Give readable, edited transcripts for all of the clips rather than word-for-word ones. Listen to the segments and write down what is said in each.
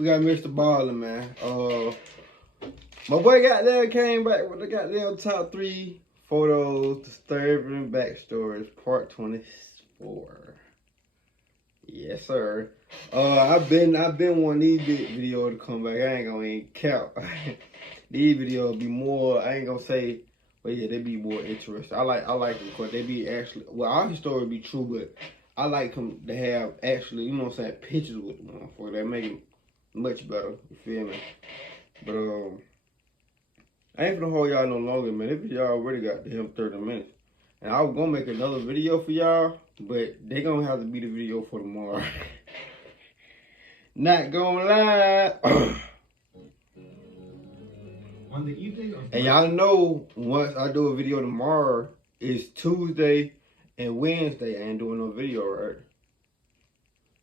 We got Mr. Ballen, man. My boy got there, came back with the goddamn top 3 photos, disturbing backstories, part 24. Yes, sir. I've been wanting these videos to come back. I ain't gonna even count. These videos be more. I ain't gonna say, but yeah, they be more interesting. I like them because they be actually. Well, our story be true, but I like them to have actually, you know what I'm saying, pictures with them motherfucker. That make it much better. You feel me? But I ain't gonna hold y'all no longer, man. This video already got damn 30 minutes. And I was gonna make another video for y'all, but they gonna have to be the video for tomorrow. Not gonna lie. On the evening of and y'all know once I do a video tomorrow, it's Tuesday and Wednesday. I ain't doing no video, right?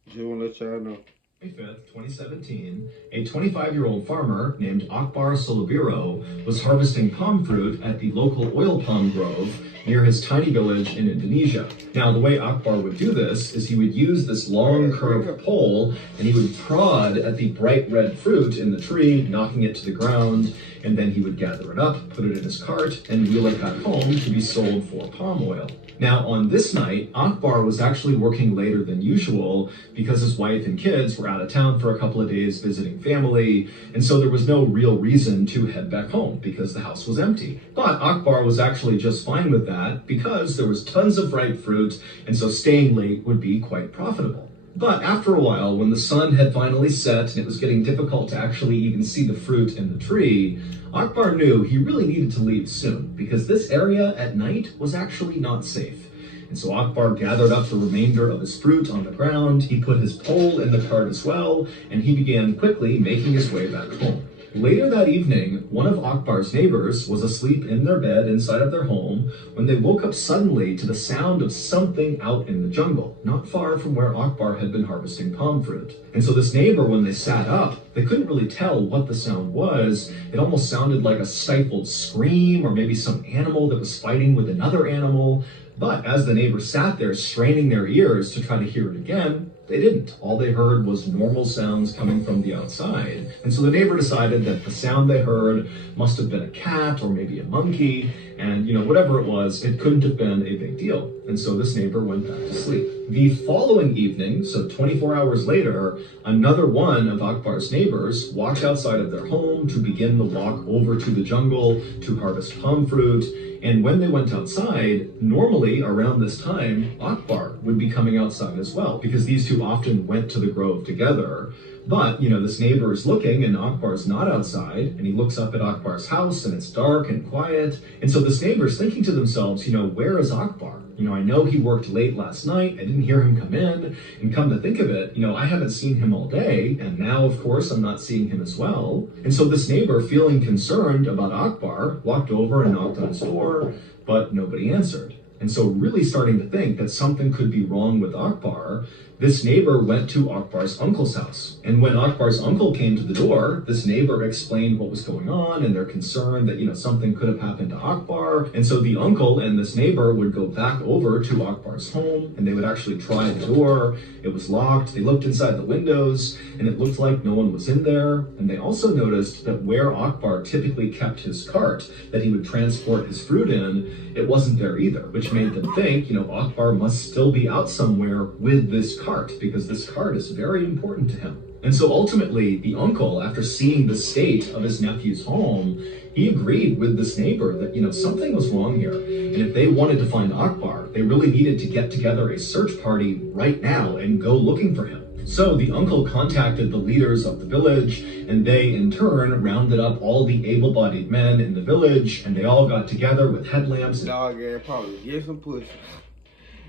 Just wanna let y'all know. May 5th, 2017, a 25-year-old farmer named Akbar Soliviro was harvesting palm fruit at the local oil palm grove near his tiny village in Indonesia. Now, the way Akbar would do this is he would use this long curved pole and he would prod at the bright red fruit in the tree, knocking it to the ground, and then he would gather it up, put it in his cart, and wheel it back home to be sold for palm oil. Now, on this night, Akbar was actually working later than usual because his wife and kids were out of town for a couple of days visiting family, and so there was no real reason to head back home because the house was empty. But Akbar was actually just fine with that because there was tons of ripe fruit, and so staying late would be quite profitable. But after a while, when the sun had finally set and it was getting difficult to actually even see the fruit in the tree, Akbar knew he really needed to leave soon because this area at night was actually not safe. And so Akbar gathered up the remainder of his fruit on the ground, he put his pole in the cart as well, and he began quickly making his way back home. Later that evening, one of Akbar's neighbors was asleep in their bed inside of their home when they woke up suddenly to the sound of something out in the jungle, not far from where Akbar had been harvesting palm fruit. And so this neighbor, when they sat up, they couldn't really tell what the sound was. It almost sounded like a stifled scream or maybe some animal that was fighting with another animal. But as the neighbors sat there straining their ears to try to hear it again, they didn't. All they heard was normal sounds coming from the outside. And so the neighbor decided that the sound they heard must have been a cat or maybe a monkey. And, whatever it was, it couldn't have been a big deal. And so this neighbor went back to sleep. The following evening, so 24 hours later, another one of Akbar's neighbors walked outside of their home to begin the walk over to the jungle to harvest palm fruit. And when they went outside, normally around this time, Akbar would be coming outside as well, because these two often went to the grove together. But, this neighbor is looking and Akbar's not outside, and he looks up at Akbar's house and it's dark and quiet. And so this neighbor's thinking to themselves, where is Akbar? I know he worked late last night. I didn't hear him come in. And come to think of it, I haven't seen him all day. And now, of course, I'm not seeing him as well. And so this neighbor, feeling concerned about Akbar, walked over and knocked on his door, but nobody answered. And so really starting to think that something could be wrong with Akbar, this neighbor went to Akbar's uncle's house. And when Akbar's uncle came to the door, this neighbor explained what was going on and they're concerned that, something could have happened to Akbar. And so the uncle and this neighbor would go back over to Akbar's home and they would actually try the door. It was locked. They looked inside the windows and it looked like no one was in there. And they also noticed that where Akbar typically kept his cart that he would transport his fruit in, it wasn't there either, which made them think, Akbar must still be out somewhere with this cart because this cart is very important to him. And so ultimately, the uncle, after seeing the state of his nephew's home, he agreed with this neighbor that, something was wrong here. And if they wanted to find Akbar, they really needed to get together a search party right now and go looking for him. So the uncle contacted the leaders of the village, and they, in turn, rounded up all the able-bodied men in the village, and they all got together with headlamps. Dog ass probably get some pussy.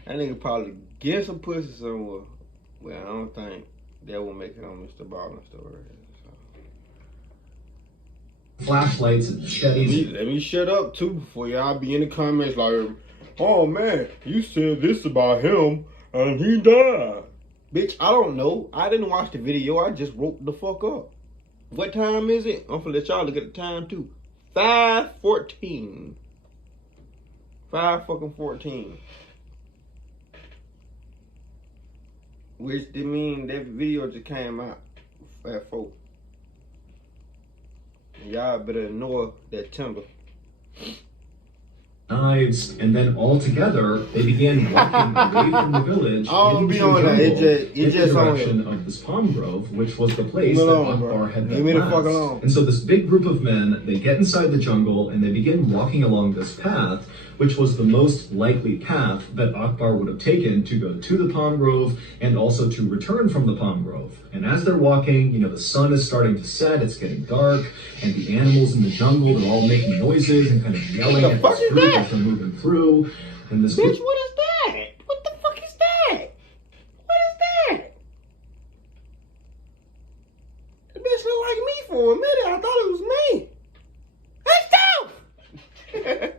That nigga probably get some pussy somewhere. Well, I don't think that will make it on Mr. Ballen story. So. Flashlights and machetes. Let me shut up too before y'all be in the comments like, oh man, you said this about him and he died. Bitch, I don't know. I didn't watch the video. I just wrote the fuck up. What time is it? I'm gonna let y'all look at the time too. 5:14. 5:14. Which did mean that video just came out at 4. y'all better ignore that timber. Knives, and then all together they began walking away from the village I don't into be the on that. jungle It in just the on direction of this palm grove, which was the place Leave me that alone, Akbar bro. had Leave been me the fuck last. alone. And so this big group of men, they get inside the jungle and they begin walking along this path, which was the most likely path that Akbar would have taken to go to the palm grove and also to return from the palm grove. And as they're walking, you know, the sun is starting to set, it's getting dark, and the animals in the jungle, they're all making noises and kind of yelling at this group as they're moving through. And this Bitch, what is that? What the fuck is that? What is that? That bitch look like me for a minute. I thought it was me. Let's go!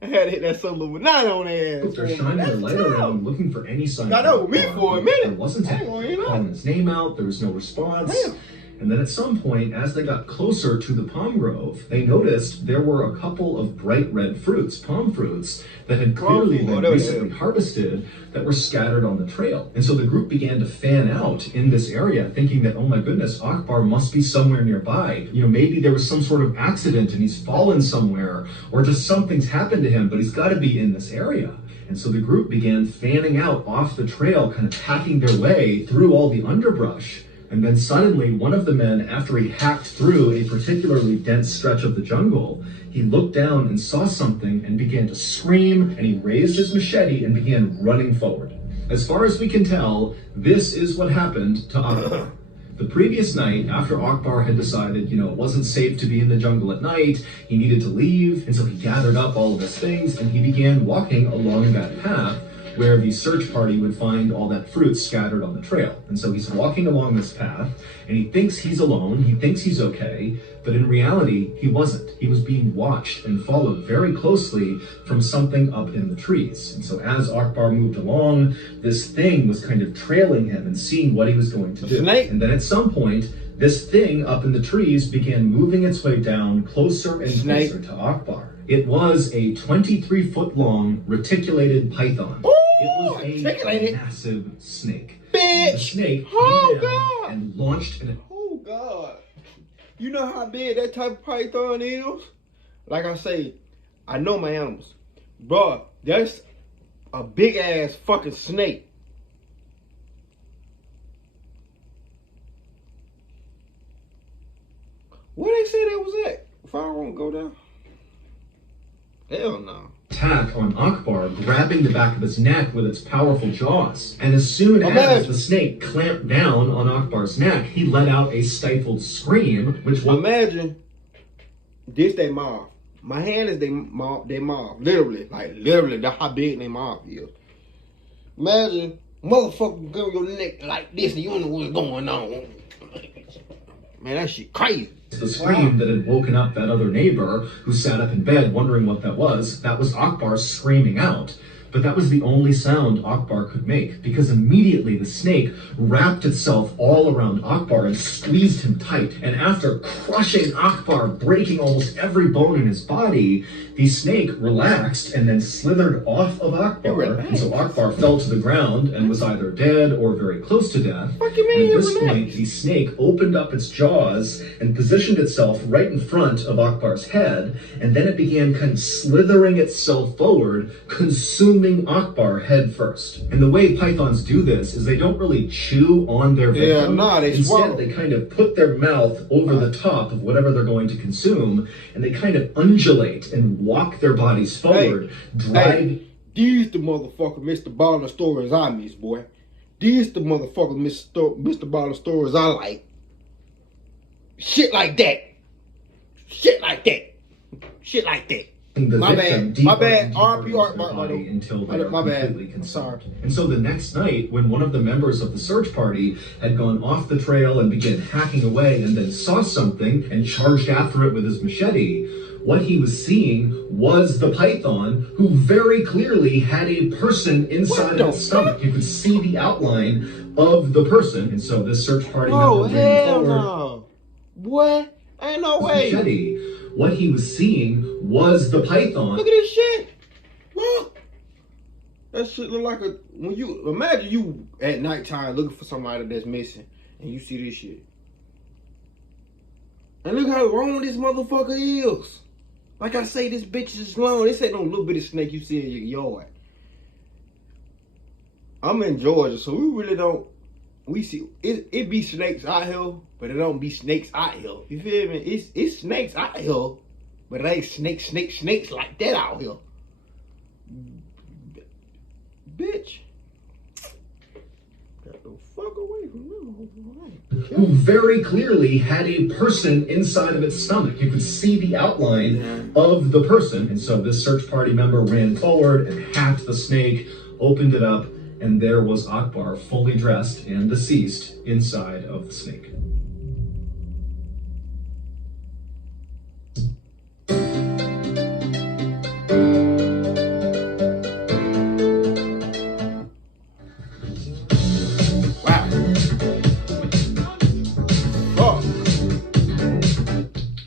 I had to hit that solo banana on their ass. They're shining their light around, looking for any sign Now, of that was me Akbar, for a but minute. There wasn't any. Calling his name out, there was no response. Damn. And then at some point, as they got closer to the palm grove, they noticed there were a couple of bright red fruits, palm fruits, that had clearly been recently harvested that were scattered on the trail. And so the group began to fan out in this area, thinking that, oh my goodness, Akbar must be somewhere nearby. You know, maybe there was some sort of accident and he's fallen somewhere, or just something's happened to him, but he's got to be in this area. And so the group began fanning out off the trail, kind of hacking their way through all the underbrush. And then suddenly, one of the men, after he hacked through a particularly dense stretch of the jungle, he looked down and saw something and began to scream, and he raised his machete and began running forward. As far as we can tell, this is what happened to Akbar. The previous night, after Akbar had decided, you know, it wasn't safe to be in the jungle at night, he needed to leave, and so he gathered up all of his things and he began walking along that path where the search party would find all that fruit scattered on the trail. And so he's walking along this path, and he thinks he's alone, he thinks he's okay, but in reality, he wasn't. He was being watched and followed very closely from something up in the trees. And so as Akbar moved along, this thing was kind of trailing him and seeing what he was going to do. Snake. And then at some point, this thing up in the trees began moving its way down closer and closer to Akbar. It was a 23-foot-long reticulated python. It was a massive snake. Bitch! The snake Oh, came down God! and launched an... Oh, God. You know how big that type of python is? Like I say, I know my animals. Bruh, that's a big-ass fucking snake. Where they say that was at? If I don't go down. Hell no. Attack on Akbar, grabbing the back of his neck with its powerful jaws. And as soon as the snake clamped down on Akbar's neck, he let out a stifled scream, which was... Imagine this they mouth. My hand is they mouth, literally. Like, literally, that's how big they mouth is. Imagine, motherfucker go your neck like this and you don't know what's going on. Man, that shit crazy. The scream that had woken up that other neighbor who sat up in bed wondering what that was Akbar screaming out. But that was the only sound Akbar could make, because immediately the snake wrapped itself all around Akbar and squeezed him tight. And after crushing Akbar, breaking almost every bone in his body, the snake relaxed and then slithered off of Akbar. And so Akbar fell to the ground and was either dead or very close to death. And at this point, the snake opened up its jaws and positioned itself right in front of Akbar's head. And then it began kind of slithering itself forward, consuming Akbar head first. And the way pythons do this is they don't really chew on their victim. Instead, they kind of put their mouth over the top of whatever they're going to consume, and they kind of undulate and walk their bodies forward, These the motherfucker Mr. Ballen stories I miss, boy. These the motherfucker Mr. Ballen stories I like. Shit like that. Shit like that. Shit like that. My bad. RP until they are completely consumed. And so the next night, when one of the members of the search party had gone off the trail and began hacking away and then saw something and charged after it with his machete, what he was seeing was the python, who very clearly had a person inside of its stomach. You could see the outline of the person. And so this search party member ran forward. What? Ain't no way. Machete. What he was seeing was the python. Look at this shit. Look. That shit look like when you imagine you at nighttime looking for somebody that's missing and you see this shit. And look how wrong this motherfucker is. Like I say, this bitch is long. This ain't no little bitty snake you see in your yard. I'm in Georgia, so we really don't. We see it be snakes out here, but it don't be snakes out here. You feel me? It's snakes out here, but it ain't snakes like that out here. Bitch. Got the fuck away from them. Who very clearly had a person inside of its stomach. You could see the outline of the person. And so this search party member ran forward and hacked the snake, opened it up, and there was Akbar, fully dressed and deceased, inside of the snake. Wow. Fuck.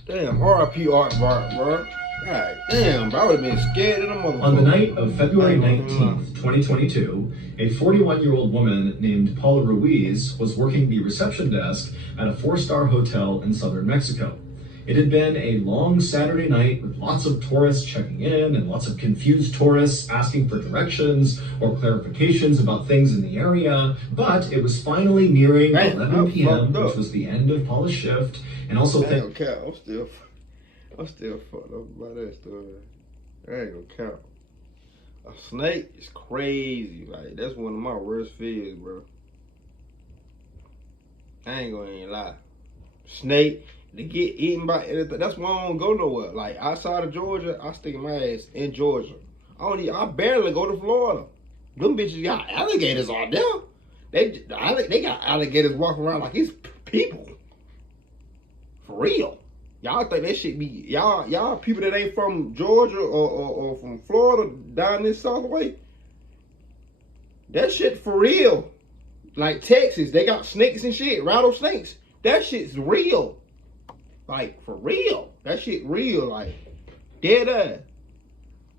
Damn, R.I.P. Akbar, bro. God damn, bro. I would have been scared of the motherfucker. On the night of February 19th, 2022, a 41-year-old woman named Paula Ruiz was working the reception desk at a 4-star hotel in southern Mexico. It had been a long Saturday night with lots of tourists checking in and lots of confused tourists asking for directions or clarifications about things in the area, but it was finally nearing 11 p.m., which was the end of Paula's shift, and also I'm still fucked up about that story. I ain't gonna count. A snake is crazy. Like, that's one of my worst fears, bro. I ain't gonna even lie. Snake, to get eaten by anything, that's why I don't go nowhere. Like, outside of Georgia, I stick my ass in Georgia. I barely go to Florida. Them bitches got alligators out there. They got alligators walking around like it's people. For real. Y'all think that shit be y'all people that ain't from Georgia or from Florida down this south way? That shit for real. Like Texas, they got snakes and shit, rattlesnakes. That shit's real. Like for real. That shit real, like dead ass.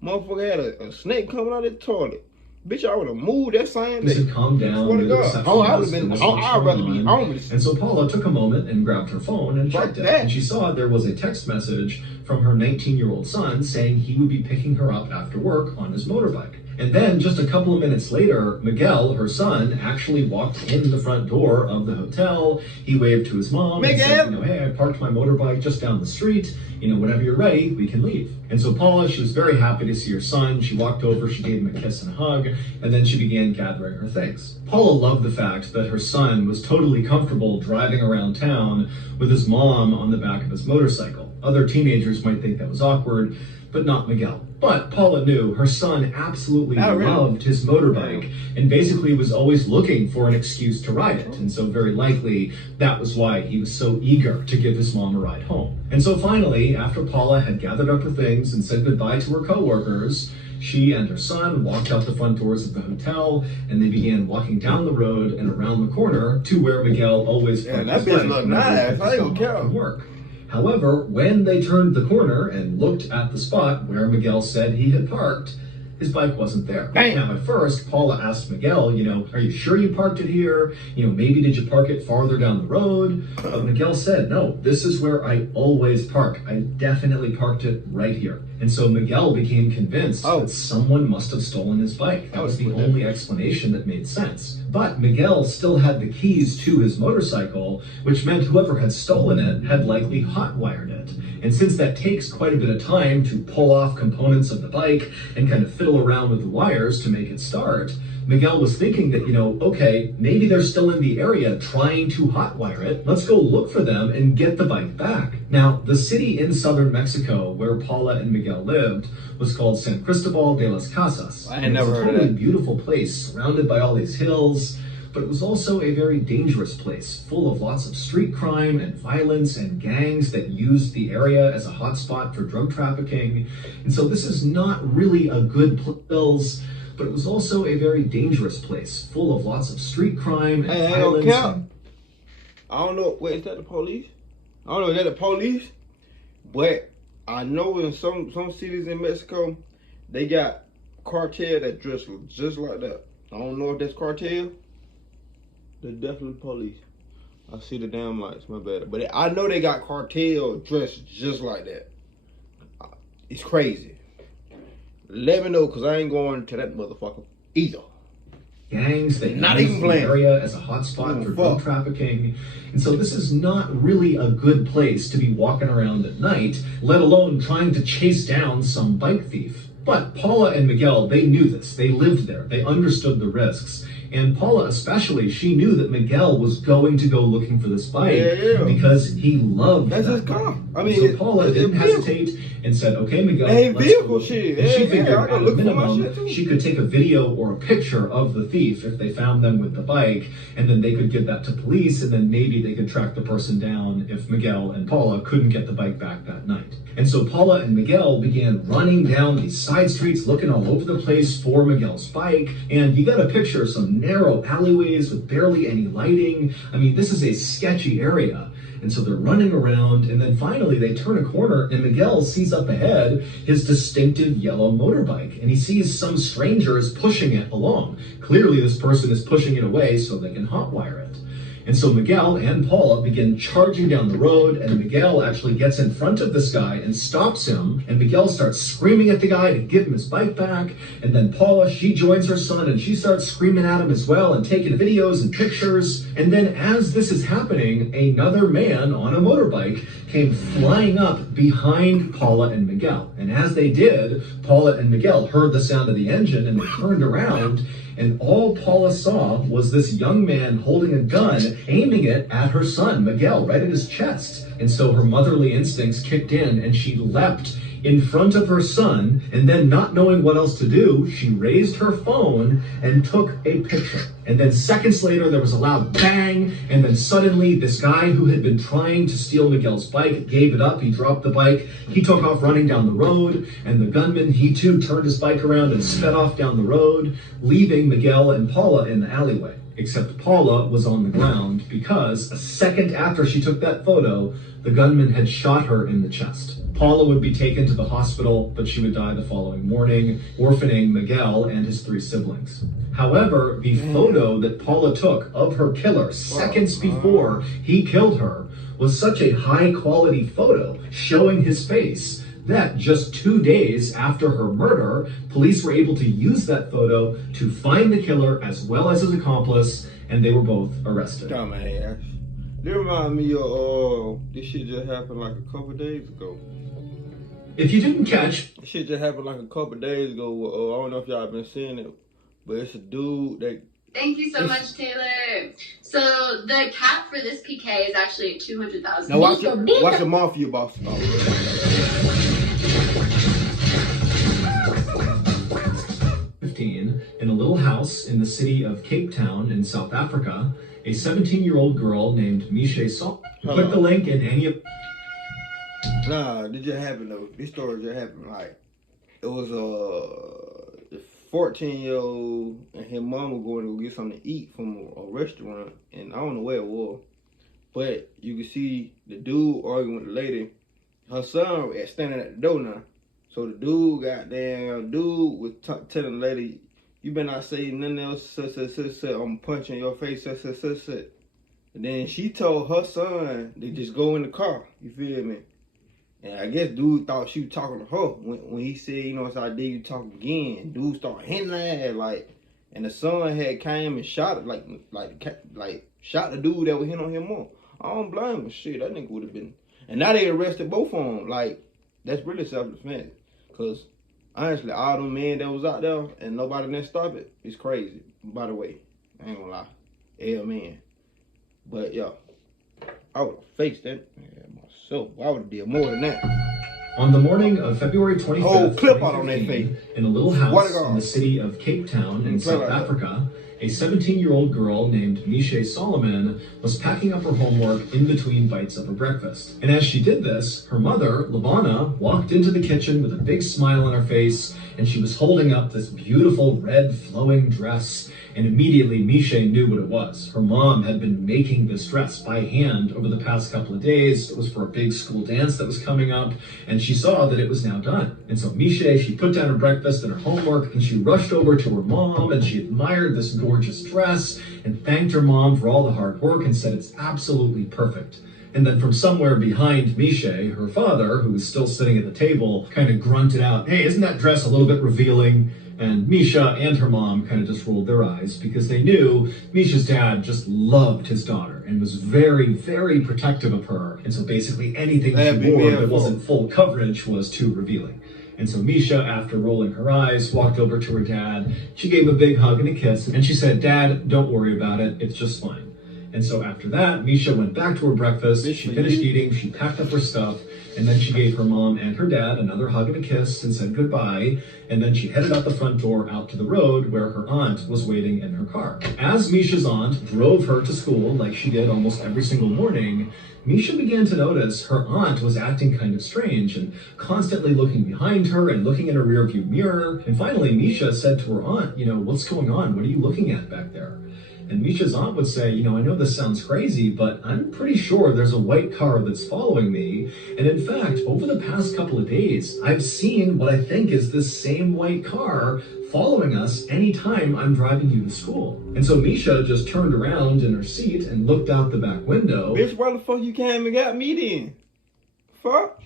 Motherfucker had a snake coming out of the toilet. Bitch, I would have moved that same day. It calmed down. I would have been. I'd rather be homeless. And so Paula took a moment and grabbed her phone and checked it. And she saw there was a text message from her 19-year-old son saying he would be picking her up after work on his motorbike. And then just a couple of minutes later, Miguel, her son, actually walked in the front door of the hotel. He waved to his mom and said, hey, I parked my motorbike just down the street. Whenever you're ready, we can leave. And so Paula, she was very happy to see her son. She walked over, she gave him a kiss and a hug, and then she began gathering her things. Paula loved the fact that her son was totally comfortable driving around town with his mom on the back of his motorcycle. Other teenagers might think that was awkward, but not Miguel. But Paula knew her son absolutely loved his motorbike and basically was always looking for an excuse to ride it. And so very likely that was why he was so eager to give his mom a ride home. And so finally, after Paula had gathered up her things and said goodbye to her coworkers, she and her son walked out the front doors of the hotel and they began walking down the road and around the corner to where Miguel always that bitch look nice. I ain't gonna work. However, when they turned the corner and looked at the spot where Miguel said he had parked, his bike wasn't there. Damn. Now, at first, Paula asked Miguel, are you sure you parked it here? Maybe did you park it farther down the road? But Miguel said, no, this is where I always park. I definitely parked it right here. And so Miguel became convinced that someone must have stolen his bike. That was the only explanation that made sense. But Miguel still had the keys to his motorcycle, which meant whoever had stolen it had likely hotwired it. And since that takes quite a bit of time to pull off components of the bike and kind of fiddle around with the wires to make it start, Miguel was thinking that, okay, maybe they're still in the area trying to hotwire it. Let's go look for them and get the bike back. Now, the city in southern Mexico where Paula and Miguel lived was called San Cristobal de las Casas. I had never heard of that. It was a totally beautiful place surrounded by all these hills, but it was also a very dangerous place, full of lots of street crime and violence and gangs that used the area as a hotspot for drug trafficking. And so this is not really a good place, but it was also a very dangerous place, full of lots of street crime and violence. I don't know. Wait, is that the police? I don't know. Is that the police? But I know in some cities in Mexico, they got cartel that dress just like that. I don't know if that's cartel. They're definitely police. I see the damn lights, my bad. But I know they got cartel dressed just like that. It's crazy. Let me know, because I ain't going to that motherfucker either. Gangs that Not use even the playing. area as a hotspot for drug trafficking. And so this is not really a good place to be walking around at night, let alone trying to chase down some bike thief. But Paula and Miguel, they knew this. They lived there. They understood the risks. And Paula especially, she knew that Miguel was going to go looking for this bike because he loved That's that his car. bike. I mean, so Paula didn't hesitate and said, okay, Miguel, hey, let's vehicle go. shit. And she figured I at gotta a look for my minimum, shit too. she could take a video or a picture of the thief if they found them with the bike, and then they could give that to police, and then maybe they could track the person down if Miguel and Paula couldn't get the bike back that night. And so Paula and Miguel began running down these side streets, looking all over the place for Miguel's bike, and you got a picture of some narrow alleyways with barely any lighting. I mean, this is a sketchy area. And so they're running around, and then finally they turn a corner, and Miguel sees up ahead his distinctive yellow motorbike, and he sees some stranger is pushing it along. Clearly this person is pushing it away so they can hotwire it. And so Miguel and Paula begin charging down the road, and Miguel actually gets in front of this guy and stops him, and Miguel starts screaming at the guy to give him his bike back, and then Paula, she joins her son, and she starts screaming at him as well and taking videos and pictures. And then as this is happening, another man on a motorbike came flying up behind Paula and Miguel. And as they did, Paula and Miguel heard the sound of the engine, and they turned around, and all Paula saw was this young man holding a gun, aiming it at her son, Miguel, right at his chest. And so her motherly instincts kicked in, and she leapt in front of her son, and then not knowing what else to do, she raised her phone and took a picture. And then seconds later, there was a loud bang, and then suddenly this guy who had been trying to steal Miguel's bike gave it up. He dropped the bike, he took off running down the road, and the gunman, he too turned his bike around and sped off down the road, leaving Miguel and Paula in the alleyway. Except Paula was on the ground because a second after she took that photo, the gunman had shot her in the chest. Paula would be taken to the hospital, but she would die the following morning, orphaning Miguel and his 3 siblings. However, the photo that Paula took of her killer seconds before he killed her was such a high-quality photo showing his face that just 2 days after her murder, police were able to use that photo to find the killer as well as his accomplice, and they were both arrested. Dumbass. They remind me of this shit just happened like a couple days ago. If you didn't catch, This shit just happened like a couple days ago. I don't know if y'all been seeing it, but it's a dude that. Thank you so much, Taylor. So the cap for this PK is actually 200,000. Now watch your mafia boss. In a little house in the city of Cape Town in South Africa, a 17-year-old girl named Mishe Sol. Click the link in any of... Nah, this just happened though. This story just happened. Like, it was a 14-year-old and his mom was going to go get something to eat from a restaurant, and I don't know where it was, but you can see the dude arguing with the lady. Her son was standing at the door now. So the dude was telling the lady, "You better not say nothing else, I'm punching your face, And then she told her son to just go in the car, you feel me? And I guess dude thought she was talking to her when he said, it's I dare you talk again. Dude started hitting her ass, and the son had came and shot it, like shot the dude that was hitting on him more. I don't blame him, shit, that nigga would have been. And now they arrested both of them, that's really self-defense. Cause honestly, all them men that was out there and nobody that stopped it, it's crazy. By the way, I ain't gonna lie, man. But yo, I would have faced that myself. I would have did more than that. On the morning of February 25th, clip out on that face. In a little house in the city of Cape Town in South Africa, a 17-year-old girl named Mishe Solomon was packing up her homework in between bites of her breakfast. And as she did this, her mother, Labana, walked into the kitchen with a big smile on her face, and she was holding up this beautiful red flowing dress. And immediately Mishe knew what it was. Her mom had been making this dress by hand over the past couple of days. It was for a big school dance that was coming up, and she saw that it was now done. And so Mishe, she put down her breakfast and her homework, and she rushed over to her mom, and she admired this gorgeous gorgeous dress and thanked her mom for all the hard work and said it's absolutely perfect. And then from somewhere behind Misha, her father, who was still sitting at the table, kind of grunted out, "Hey, isn't that dress a little bit revealing?" And Misha and her mom kind of just rolled their eyes because they knew Misha's dad just loved his daughter and was very, very protective of her. And so basically anything she wore that wasn't full coverage was too revealing. And so Misha, after rolling her eyes, walked over to her dad. She gave him a big hug and a kiss, and she said, "Dad, don't worry about it. It's just fine." And so after that, Misha went back to her breakfast. She finished eating, she packed up her stuff, and then she gave her mom and her dad another hug and a kiss and said goodbye. And then she headed out the front door out to the road where her aunt was waiting in her car. As Misha's aunt drove her to school, like she did almost every single morning, Misha began to notice her aunt was acting kind of strange and constantly looking behind her and looking in her rearview mirror. And finally, Misha said to her aunt, "What's going on? What are you looking at back there?" And Misha's aunt would say, "I know this sounds crazy, but I'm pretty sure there's a white car that's following me. And in fact, over the past couple of days, I've seen what I think is this same white car following us anytime I'm driving you to school." And so Misha just turned around in her seat and looked out the back window. "Bitch, why the fuck you came and got me then? Fuck.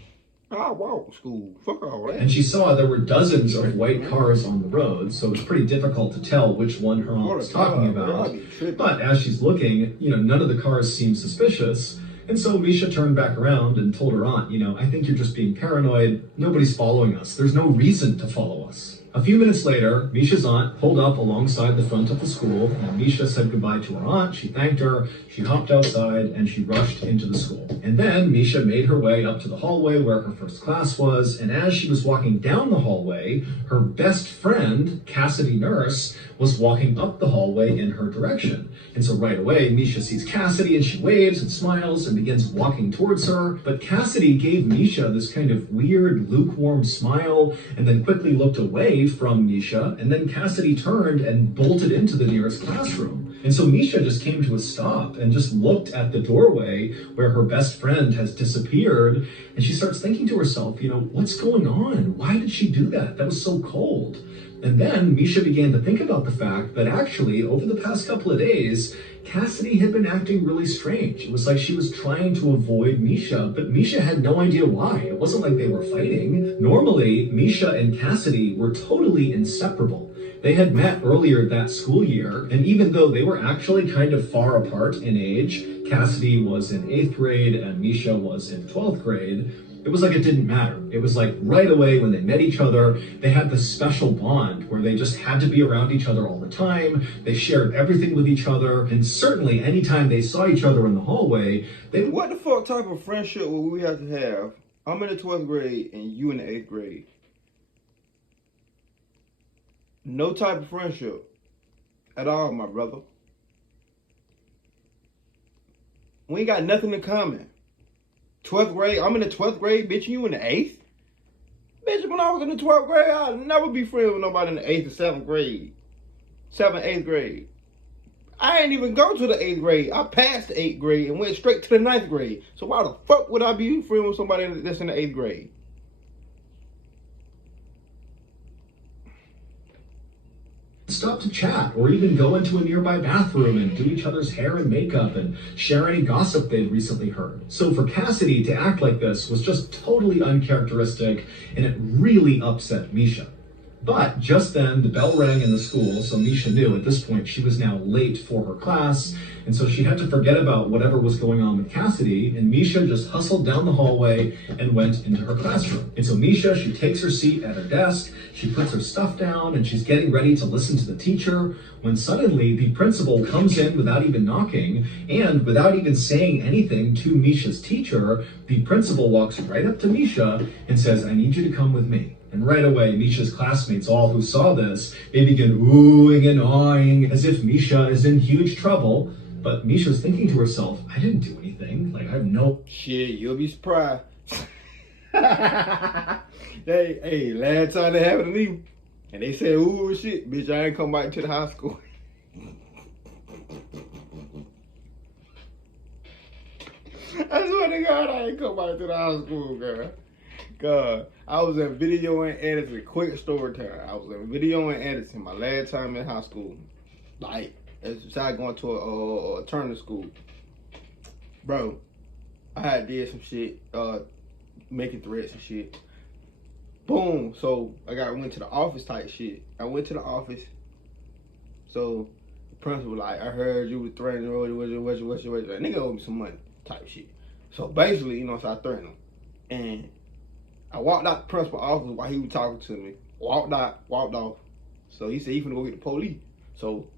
I walk to school. Fuck all that." And she saw there were dozens of white cars on the road, so it was pretty difficult to tell which one her aunt was talking about. But as she's looking, none of the cars seemed suspicious. And so Misha turned back around and told her aunt, "I think you're just being paranoid. Nobody's following us. There's no reason to follow us." A few minutes later, Misha's aunt pulled up alongside the front of the school, and Misha said goodbye to her aunt. She thanked her, she hopped outside, and she rushed into the school. And then Misha made her way up to the hallway where her first class was, and as she was walking down the hallway, her best friend, Cassidy Nurse, was walking up the hallway in her direction. And so right away, Misha sees Cassidy, and she waves and smiles and begins walking towards her. But Cassidy gave Misha this kind of weird, lukewarm smile, and then quickly looked away from Misha, and then Cassidy turned and bolted into the nearest classroom. And so Misha just came to a stop and just looked at the doorway where her best friend has disappeared, and she starts thinking to herself, what's going on? Why did she do that? That was so cold. And then Misha began to think about the fact that actually, over the past couple of days, Cassidy had been acting really strange. It was like she was trying to avoid Misha, but Misha had no idea why. It wasn't like they were fighting. Normally, Misha and Cassidy were totally inseparable. They had met earlier that school year, and even though they were actually kind of far apart in age, Cassidy was in 8th grade and Misha was in 12th grade, it was like it didn't matter. It was like right away when they met each other, they had this special bond where they just had to be around each other all the time. They shared everything with each other, and certainly anytime they saw each other in the hallway, What the fuck type of friendship would we have to have? I'm in the 12th grade and you in the 8th grade. No type of friendship at all, my brother. We ain't got nothing in common. 12th grade, I'm in the 12th grade, bitch, you in the 8th? Bitch, when I was in the 12th grade, I'd never be friends with nobody in the 8th or 7th grade. 7th, 8th grade. I ain't even go to the 8th grade. I passed the 8th grade and went straight to the 9th grade. So why the fuck would I be friends with somebody that's in the 8th grade? stop to chat or even go into a nearby bathroom and do each other's hair and makeup and share any gossip they'd recently heard. So for Cassidy to act like this was just totally uncharacteristic, and it really upset Misha. But just then, the bell rang in the school, so Misha knew at this point she was now late for her class, and so she had to forget about whatever was going on with Cassidy, and Misha just hustled down the hallway and went into her classroom. And so Misha, she takes her seat at her desk, she puts her stuff down, and she's getting ready to listen to the teacher, when suddenly the principal comes in without even knocking, and without even saying anything to Misha's teacher, the principal walks right up to Misha and says, "I need you to come with me." And right away, Misha's classmates, all who saw this, they begin oohing and awing as if Misha is in huge trouble. But Misha's thinking to herself, I didn't do anything. Like, I have no... Shit, you'll be surprised. Hey, last time that happened to me, and they said, ooh, shit, bitch, I ain't come back to the high school. I swear to God, I ain't come back to the high school, girl. God, I was in video and editing. Quick story time. I was in video and editing my last time in high school. Like, besides going to a Turner school. Bro, I had did some shit, making threats and shit. Boom. So I went to the office type shit. I went to the office. So the principal like, I heard you were threatening what you. Nigga owed me some money type shit. So basically, so I threatened him. And I walked out the principal office while he was talking to me. Walked off. So he said he finna go get the police. So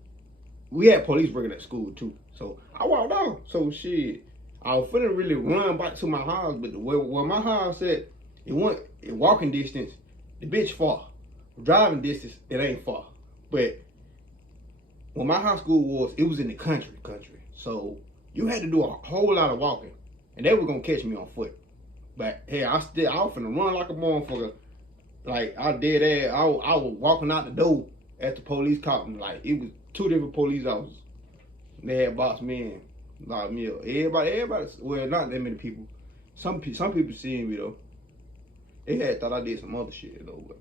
we had police working at school too. So I walked off. So shit, I was finna really run back to my house, but where my house at, it wasn't in walking distance. The bitch far. Driving distance, it ain't far. But when my high school was, it was in the country. So you had to do a whole lot of walking, and they were gonna catch me on foot. But hey, I was finna run like a motherfucker. Like I did that. I was walking out the door at the police caught me. Like it was 2 different police officers. They had boxed me in, locked me up. Everybody. Well, not that many people. Some people seen me though. They had thought I did some other shit though. But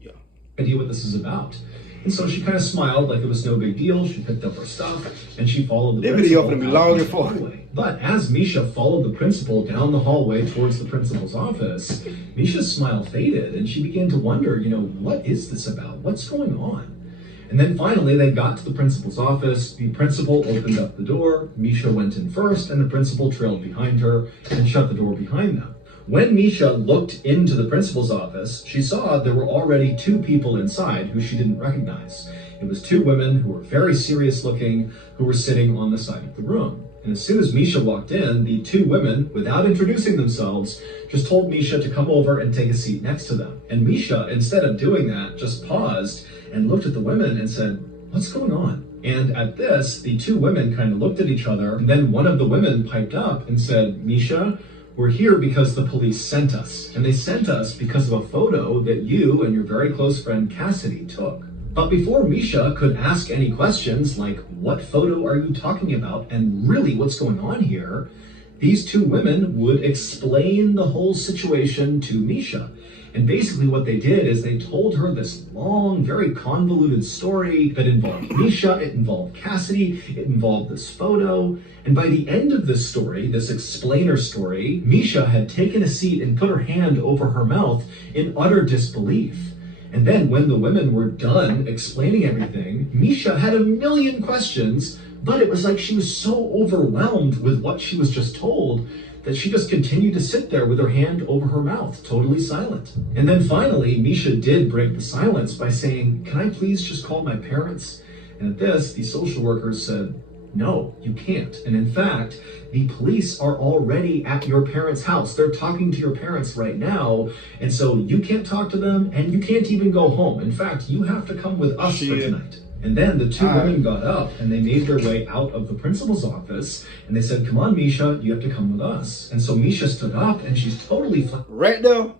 yeah. Idea what this is about. And so she kind of smiled like it was no big deal. She picked up her stuff and she followed the video principal finna be out long the and far. hallway. But as Misha followed the principal down the hallway towards the principal's office, Misha's smile faded and she began to wonder, what is this about? What's going on? And then finally they got to the principal's office. The principal opened up the door. Misha went in first and the principal trailed behind her and shut the door behind them. When Misha looked into the principal's office, she saw there were already 2 people inside who she didn't recognize. It was 2 women who were very serious looking, who were sitting on the side of the room. And as soon as Misha walked in, the 2 women, without introducing themselves, just told Misha to come over and take a seat next to them. And Misha, instead of doing that, just paused and looked at the women and said, "What's going on?" And at this, the 2 women kind of looked at each other, and then one of the women piped up and said, "Misha, we're here because the police sent us. And they sent us because of a photo that you and your very close friend Cassidy took." But before Misha could ask any questions like, what photo are you talking about? And really, what's going on here? These 2 women would explain the whole situation to Misha. And basically what they did is they told her this long, very convoluted story that involved Misha, it involved Cassidy, it involved this photo. And by the end of this story, this explainer story, Misha had taken a seat and put her hand over her mouth in utter disbelief. And then when the women were done explaining everything, Misha had a million questions, but it was like she was so overwhelmed with what she was just told that she just continued to sit there with her hand over her mouth, totally silent. And then finally, Misha did break the silence by saying, "Can I please just call my parents?" And at this, the social workers said, "No, you can't. And in fact, the police are already at your parents' house. They're talking to your parents right now. And so you can't talk to them and you can't even go home. In fact, you have to come with us for tonight." And then the 2 women got up and they made their way out of the principal's office and they said, "Come on, Misha, you have to come with us." And so Misha stood up and she's totally right there.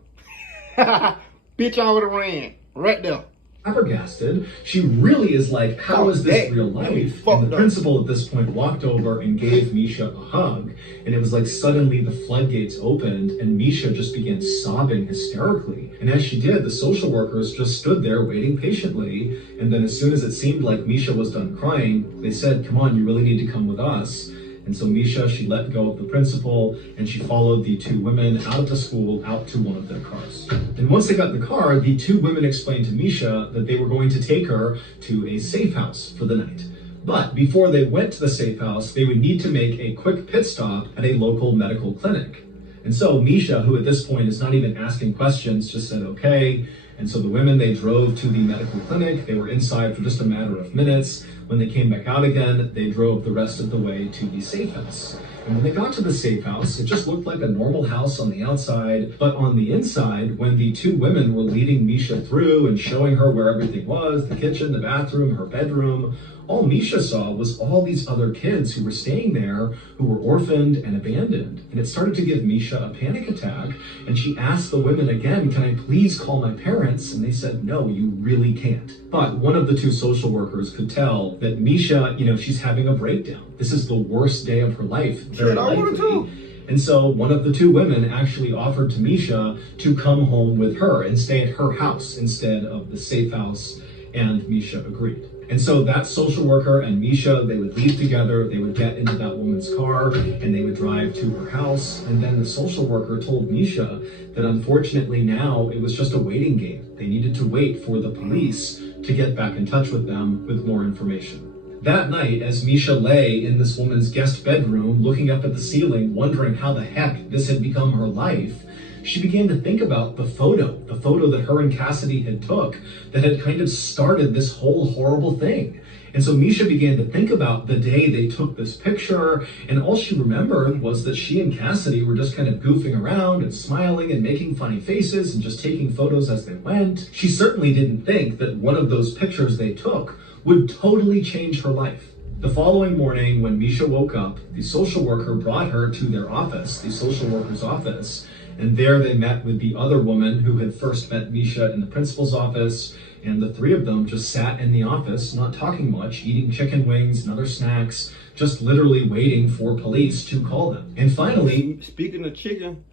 Bitch, I would've ran. Right there. Flabbergasted. She really is like, how is this real life? And the principal at this point walked over and gave Misha a hug. And it was like suddenly the floodgates opened and Misha just began sobbing hysterically. And as she did, the social workers just stood there waiting patiently. And then as soon as it seemed like Misha was done crying, they said, "Come on, you really need to come with us." And so Misha, she let go of the principal and she followed the 2 women out of the school, out to one of their cars. And once they got in the car, the 2 women explained to Misha that they were going to take her to a safe house for the night. But before they went to the safe house, they would need to make a quick pit stop at a local medical clinic. And so Misha, who at this point is not even asking questions, just said, "Okay." And so the women, they drove to the medical clinic. They were inside for just a matter of minutes. When they came back out again, they drove the rest of the way to the safe house. And when they got to the safe house, it just looked like a normal house on the outside. But on the inside, when the 2 women were leading Misha through and showing her where everything was, the kitchen, the bathroom, her bedroom, all Misha saw was all these other kids who were staying there, who were orphaned and abandoned. And it started to give Misha a panic attack. And she asked the women again, "Can I please call my parents?" And they said, "No, you really can't." But one of the 2 social workers could tell that Misha, she's having a breakdown. This is the worst day of her life, very likely. And so one of the 2 women actually offered to Misha to come home with her and stay at her house instead of the safe house and Misha agreed. And so that social worker and Misha, they would leave together, they would get into that woman's car, and they would drive to her house. And then the social worker told Misha that unfortunately now it was just a waiting game. They needed to wait for the police to get back in touch with them with more information. That night, as Misha lay in this woman's guest bedroom, looking up at the ceiling, wondering how the heck this had become her life, she began to think about the photo that her and Cassidy had took that had kind of started this whole horrible thing. And so Misha began to think about the day they took this picture, and all she remembered was that she and Cassidy were just kind of goofing around and smiling and making funny faces and just taking photos as they went. She certainly didn't think that one of those pictures they took would totally change her life. The following morning, when Misha woke up, the social worker brought her to their office, the social worker's office, and there they met with the other woman who had first met Misha in the principal's office, and the three of them just sat in the office, not talking much, eating chicken wings and other snacks, just literally waiting for police to call them. And finally, speaking of chicken,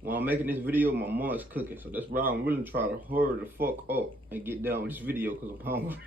while I'm making this video, my mom's cooking, so that's why I'm really trying to hurry the fuck up and get done with this video because I'm hungry.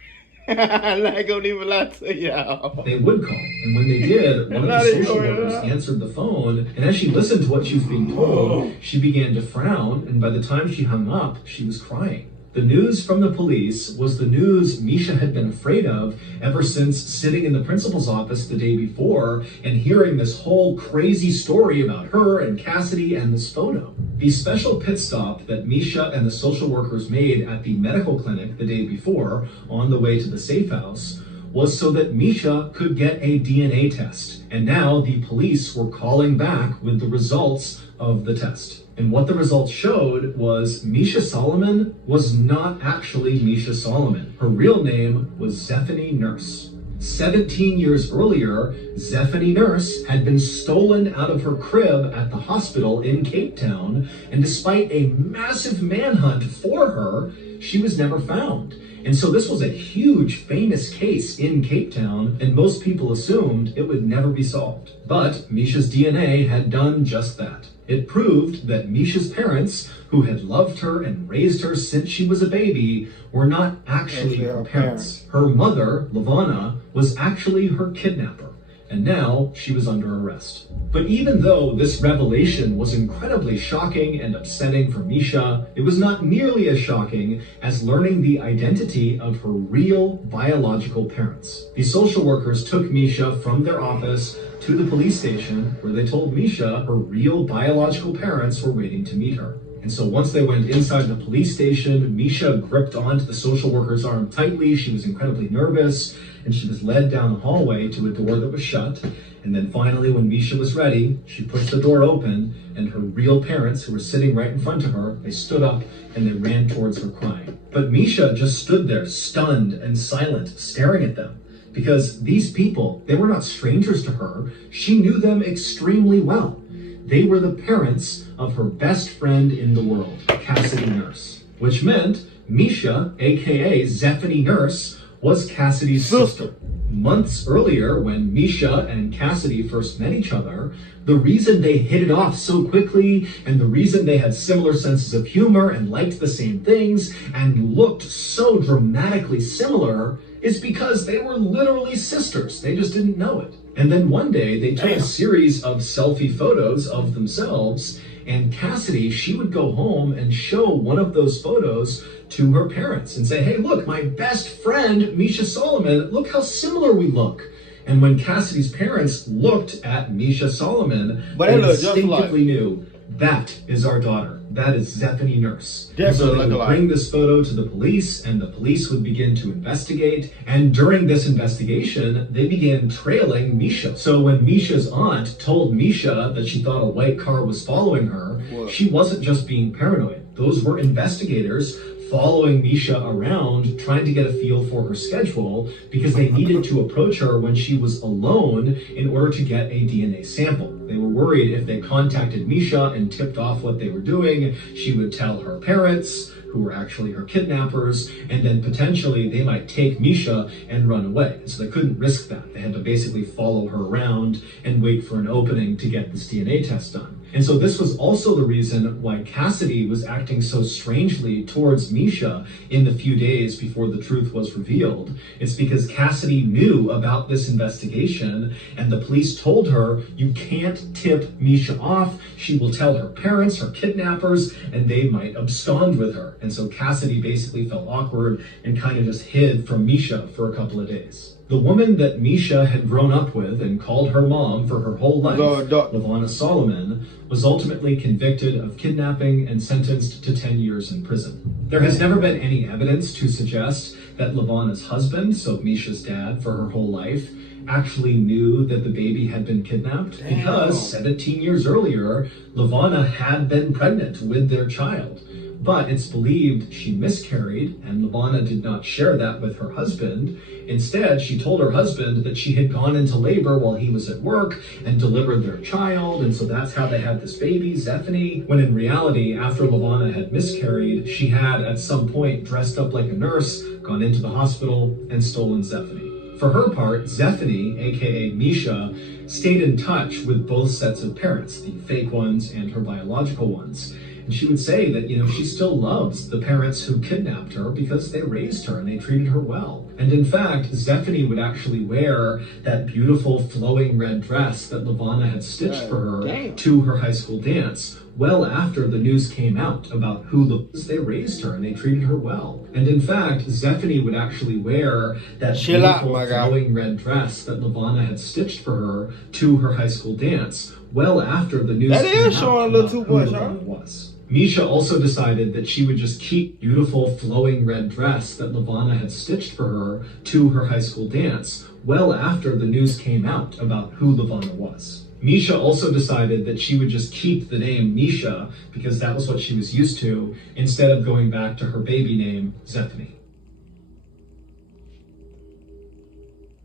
I'm not gonna even lie to y'all. They would call, and when they did, one of the social workers answered the phone, and as she listened to what she was being told, she began to frown, and by the time she hung up, she was crying. The news from the police was the news Misha had been afraid of ever since sitting in the principal's office the day before and hearing this whole crazy story about her and Cassidy and this photo. The special pit stop that Misha and the social workers made at the medical clinic the day before on the way to the safe house was so that Misha could get a DNA test. And now the police were calling back with the results of the test. And what the results showed was Misha Solomon was not actually Misha Solomon. Her real name was Zephanie Nurse. 17 years earlier, Zephanie Nurse had been stolen out of her crib at the hospital in Cape Town, and despite a massive manhunt for her, she was never found. And so this was a huge, famous case in Cape Town, and most people assumed it would never be solved. But Misha's DNA had done just that. It proved that Misha's parents, who had loved her and raised her since she was a baby, were not actually her parents. Her mother, Lavana, was actually her kidnapper, and now she was under arrest. But even though this revelation was incredibly shocking and upsetting for Misha, it was not nearly as shocking as learning the identity of her real biological parents. The social workers took Misha from their office to the police station, where they told Misha her real biological parents were waiting to meet her. And so once they went inside the police station, Misha gripped onto the social worker's arm tightly. She was incredibly nervous, and she was led down the hallway to a door that was shut. And then finally, when Misha was ready, she pushed the door open, and her real parents, who were sitting right in front of her, they stood up and they ran towards her crying. But Misha just stood there, stunned and silent, staring at them. Because these people, they were not strangers to her. She knew them extremely well. They were the parents of her best friend in the world, Cassidy Nurse. Which meant Misha, aka Zephanie Nurse, was Cassidy's sister. Months earlier, when Misha and Cassidy first met each other, the reason they hit it off so quickly, and the reason they had similar senses of humor and liked the same things, and looked so dramatically similar, is because they were literally sisters. They just didn't know it. And then one day, they took a series of selfie photos of themselves, and Cassidy, she would go home and show one of those photos to her parents and say, hey, look, my best friend, Misha Solomon, look how similar we look. And when Cassidy's parents looked at Misha Solomon, they instinctively knew, that is our daughter. That is Zephanie Nurse. So they would bring this photo to the police, and the police would begin to investigate. And during this investigation, they began trailing Misha. So when Misha's aunt told Misha that she thought a white car was following her, she wasn't just being paranoid. Those were investigators following Misha around, trying to get a feel for her schedule, because they needed to approach her when she was alone in order to get a DNA sample. They were worried if they contacted Misha and tipped off what they were doing, she would tell her parents, who were actually her kidnappers, and then potentially they might take Misha and run away. So they couldn't risk that. They had to basically follow her around and wait for an opening to get this DNA test done. And so this was also the reason why Cassidy was acting so strangely towards Misha in the few days before the truth was revealed. It's because Cassidy knew about this investigation, and the police told her, you can't tip Misha off. She will tell her parents, her kidnappers, and they might abscond with her. And so Cassidy basically felt awkward and kind of just hid from Misha for a couple of days. The woman that Misha had grown up with and called her mom for her whole life, Levana Solomon, was ultimately convicted of kidnapping and sentenced to 10 years in prison. There has never been any evidence to suggest that Levana's husband, so Misha's dad for her whole life, actually knew that the baby had been kidnapped because 17 years earlier, Levana had been pregnant with their child. But it's believed she miscarried, and Levana did not share that with her husband. Instead, she told her husband that she had gone into labor while he was at work and delivered their child, and so that's how they had this baby, Zephanie, when in reality, after Levana had miscarried, she had at some point dressed up like a nurse, gone into the hospital, and stolen Zephanie. For her part, Zephanie, aka Misha, stayed in touch with both sets of parents, the fake ones and her biological ones. And she would say that, she still loves the parents who kidnapped her because they raised her and they treated her well. And in fact, Zephanie would actually wear that beautiful flowing red dress that Levana had stitched for her to her high school dance, well after the news came out about they raised her and they treated her well. And in fact, Zephanie would actually wear that beautiful flowing red dress that Levana had stitched for her to her high school dance, well after the news came out about who Levana was. Misha also decided that she would just keep beautiful flowing red dress that Levana had stitched for her to her high school dance, well after the news came out about who Levana was. Misha also decided that she would just keep the name Misha because that was what she was used to, instead of going back to her baby name, Zephanie.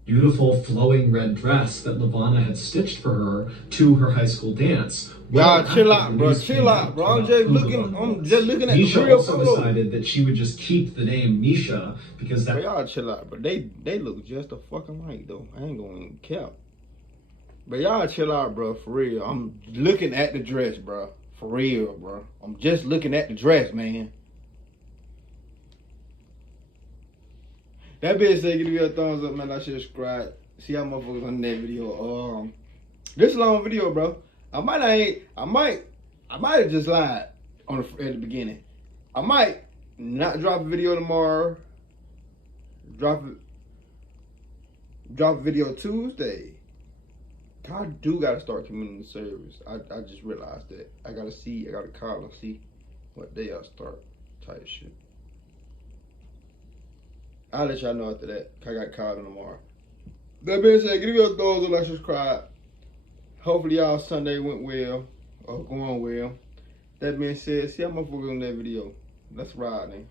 Beautiful flowing red dress that Levana had stitched for her to her high school dance. Y'all chill out, bro. Chill out, bro. I'm just looking at Misha the real also photo. decided that she would just keep the name Misha because that. Bro, y'all chill out, bro. They look just a fucking like though. I ain't gonna cap. But y'all chill out, bro. For real. I'm looking at the dress, bro. For real, bro. I'm just looking at the dress, man. That bitch said, give me a thumbs up, man. I should subscribe. See how motherfuckers on that video. This long video, bro. I might have just lied at the beginning. I might not drop a video tomorrow. Drop a video Tuesday. I do gotta start community service. I just realized that. I gotta call and see what day I start type shit. I'll let y'all know after that. I got called in tomorrow. That being said, give me a thumbs up, like, subscribe. Hopefully y'all Sunday went well or going well. That being said, see how motherfuckers on that video. Let's ride, man.